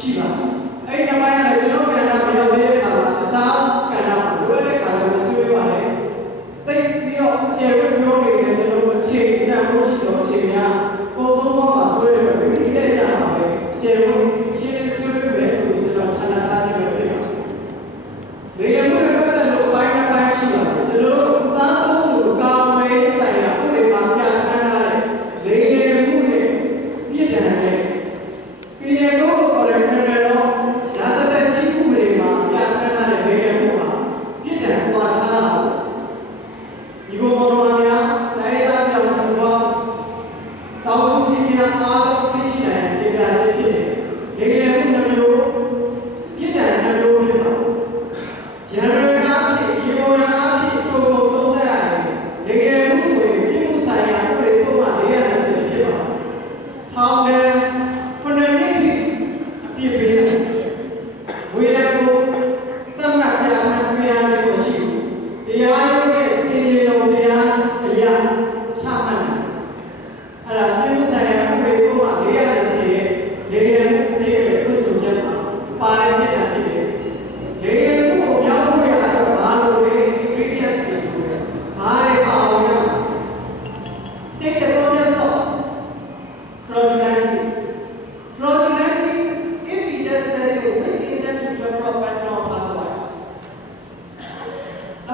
ရှိပါအဲ့ဒီပိုင်းကလည်းကျွန်တော်ကဏ္ဍမရောက်သေးတဲ့အခါမှာအခြားကဏ္ဍမှာလိုအပ်တဲ့အခါတွေဆွေးနွေးပါတယ်သိပြီးတော့ကျေဝတ်ပြောနေတယ်ကျွန်တော်အခြေခံဖို့ရှိတော့အခြေများပုံစံပေါ်မှာဆွေးနွေးတယ်ဒီနေ့ကြာပါပဲကျေဝတ်ရှင်းဆွေးနွေးမယ်ဆိုပြီးကျွန်တော်ဆန္ဒထားကြည့်တယ်လေယာဉ်မှုနဲ့ပတ်သက်လို့ပိုင်းတစ်ပိုင်းရှိပါတယ်ကျွန်တော်တို့စားဖို့ကိုကောင်းမဲဆိုင်ရာဥပဒေမှာပြဋ္ဌာန်းထားတဲ့လေယာဉ်မှုရဲ့ပြည့်တယ်နဲ့ပြည်နယ်ကိုပေါ်တဲ့နယ်တော်ရာဇသက်ကြီးဥပဒေမှာပြဋ္ဌာန်းထားတဲ့လေယာဉ်မှုဟာပြည့်တယ်ပွားခြားတာဒီကိုပေါ်မှာများတိုင်းသားပြောင်းဆိုတော့တောင်းသူကြီးများအားလုံးသိရှိနိုင်တဲ့ပြည်နယ်ချင်းဖြစ်တယ်လေယာဉ်မှုမျိုးပြည့်တယ်မျိုးဖြစ်ပါကျန်တဲ့အားဖြင့်ရေပေါ်ရာအားဖြင့်ချုပ်ပုံသုံးသပ်ရတယ်လေယာဉ်မှုဆိုရင်ပြည်မှုဆိုင်ရာဥပဒေပုံမှန်420ဖြစ်ပါဟောင်းတယ်ခုနှစ်နှစ်ထိအပြည့်ပေးတယ်ဝေဒန်ကိုတတ်မှတ်ပြဋ္ဌာန်းပေးရခြင်းမရှိဘူးတရားရုံးရဲ့စီရင်တော်တရားအရာချမှတ်တယ်အဲ့ဒါပြည်မှုဆိုင်ရာဥပဒေပုံမှန်420ရဲ့လေယာဉ်မှုပြည့်ရဲ့ပြုစုချက်မှာပါရတဲ့ပြဋ္ဌာန်းဖြစ်တယ်လေယာဉ်မှုကိုပြောင်းလို့ရတော့ဘာလို့လဲ ingredients တွေဘာတွေပါအောင်လဲ state the process of fraudulently if he does that with intent to defraud but not otherwise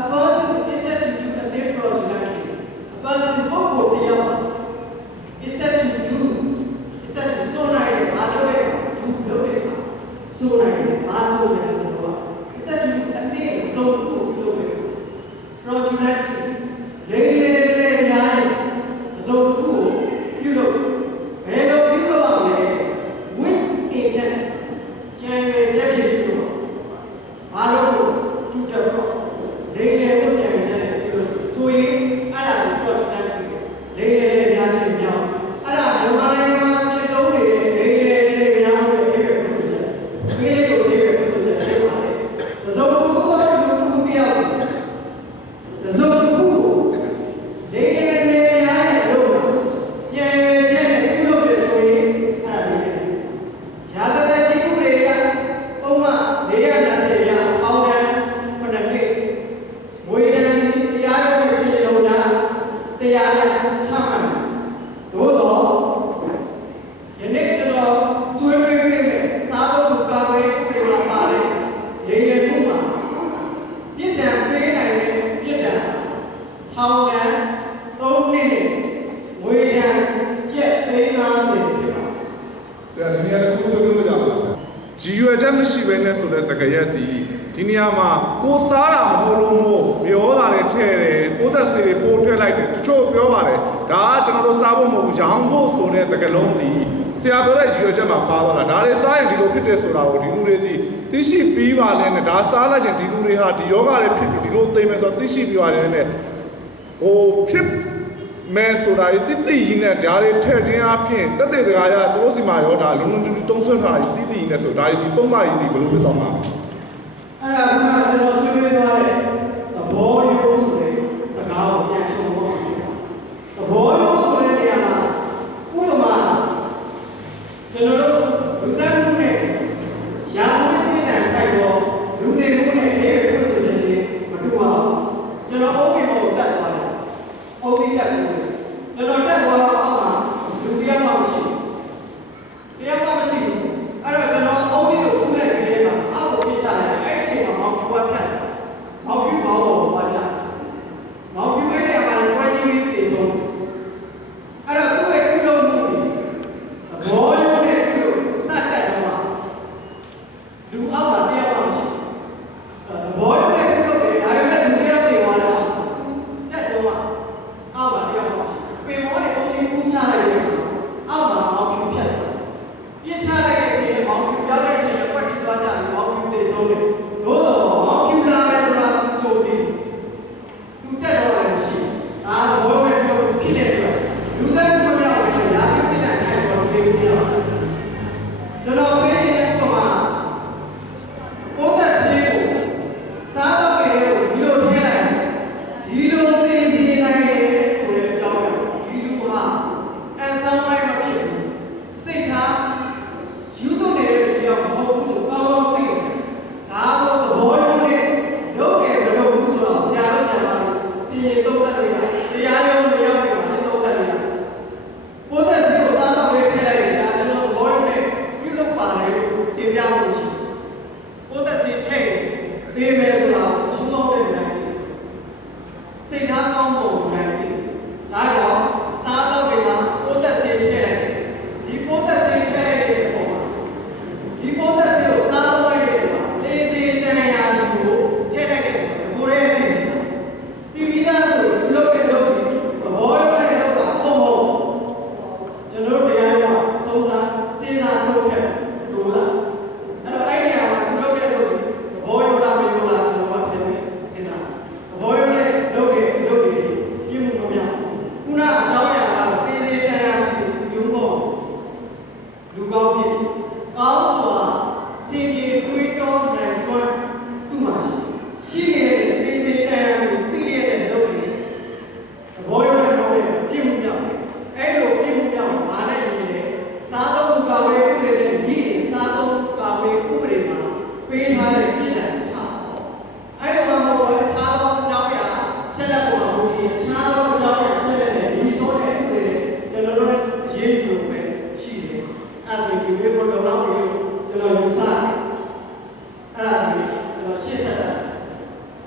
a person is said to do a thing fraudulently a person who is said to do so rightဘာလို့လဲသူလုပ်တယ်so rightဘာဆိုလဲis said to do a thing so good လုပ်တယ် fraudulently လေများso good ပြုလုပ်ဘယ်လိုပြုလုပ်အောင်လဲ with intent ကျန်ရည်ချက်ဖြစ်ပြုလုပ်ဘာလို့သူတက်တော့လေကိုကျန်ရည်ချက်ပြုလုပ်ဆိုရင်အဲ့ဒါကို fraudulently လေများချင်းပြောင်းအဲ့ဒါမြန်မာနိုင်ငံမှာရှင်းလုံးနေတဲ့လေများရဲ့အရေးကိုဆိုချက်ဒီလိုကိုဆိုချက်ဖြစ်ပါတယ်။ဆိုတော့ဘုရားကလူကူပြောင်းဆိုတော့လေများရဲ့လို့ကျန်ချက်နဲ့ပြုလုပ်တယ်ဆိုရင်အဲ့ဒါလေရာဇသက်ကြီးဥပဒေကပုံမှန်420ရအောက်တန်းခုနှစ်နှစ်ဝေဒန်တရားရုံးရဲ့စီရင်တော်တရားနဲ့ချမှတ်သို့သောယနေ့ကျွန်တော်ဆွေးနွေးပေးမယ်စားဖို့ကာကွယ်ဥပဒေမှာပါတယ်လေယာဉ်မှုမှာပြစ်ဒဏ်ပေးနိုင်တဲ့ပြစ်ဒဏ်ဟောင်းဒဏ်3နှစ်နဲ့ဝေဒဏ်ကျပ်50ဖြစ်ပါဆရာဒီနေရာကိုဆွေးနွေးကြပါရည်ရွယ်ချက်မရှိဘဲနဲ့ဆိုတဲ့စကားရက်ဒီနေရာမှာကိုစားတာမဟုတ်လို့မို့ပြောတာတွေထည့်တယ်ပိုးသက်စီတွေပိုးထည့်လိုက်တယ်တချို့ပြောပါတယ်ဒါကကျွန်တော်တို့စားဖို့မဟုတ်ဘူးရောင်းဖို့ဆိုတဲ့စကားလုံးဒီဆရာပြောတဲ့ရည်ရွယ်ချက်မှာပါသွားတာဒါတွေစားရင်ဒီလိုဖြစ်တယ်ဆိုတာကိုဒီလူတွေသိရှိပြီးပါလဲနဲ့ဒါစားလိုက်ရင်ဒီလူတွေဟာဒီယောဂတွေဖြစ်ပြီးဒီလိုသိမယ်ဆိုတော့သိရှိပြီးပါလဲနဲ့ဟိုဖြစ်မဲဆိုတာတိရင်းနဲ့ဓာတ်တွေထည့်ခြင်းအပြင်တက်တဲ့စကားရသူတို့စီမှာရောဒါလုံးလုံးတူတုံးဆွန့်ထားတိရင်းနဲ့ဆိုဒါဒီပုံမှန်ကြီးဒီဘယ်လိုဖြစ်သွားမှာအဲ့ဒါကကျွန်တော်ဆွေးနွေးသွားတဲ့သဘောရိုးဆိုတဲ့စကားကိုပြန်ရှင်းဖို့သဘောရိုးဆိုတဲ့နေရာမှာဥပမာကျွန်တော်တို့လူသား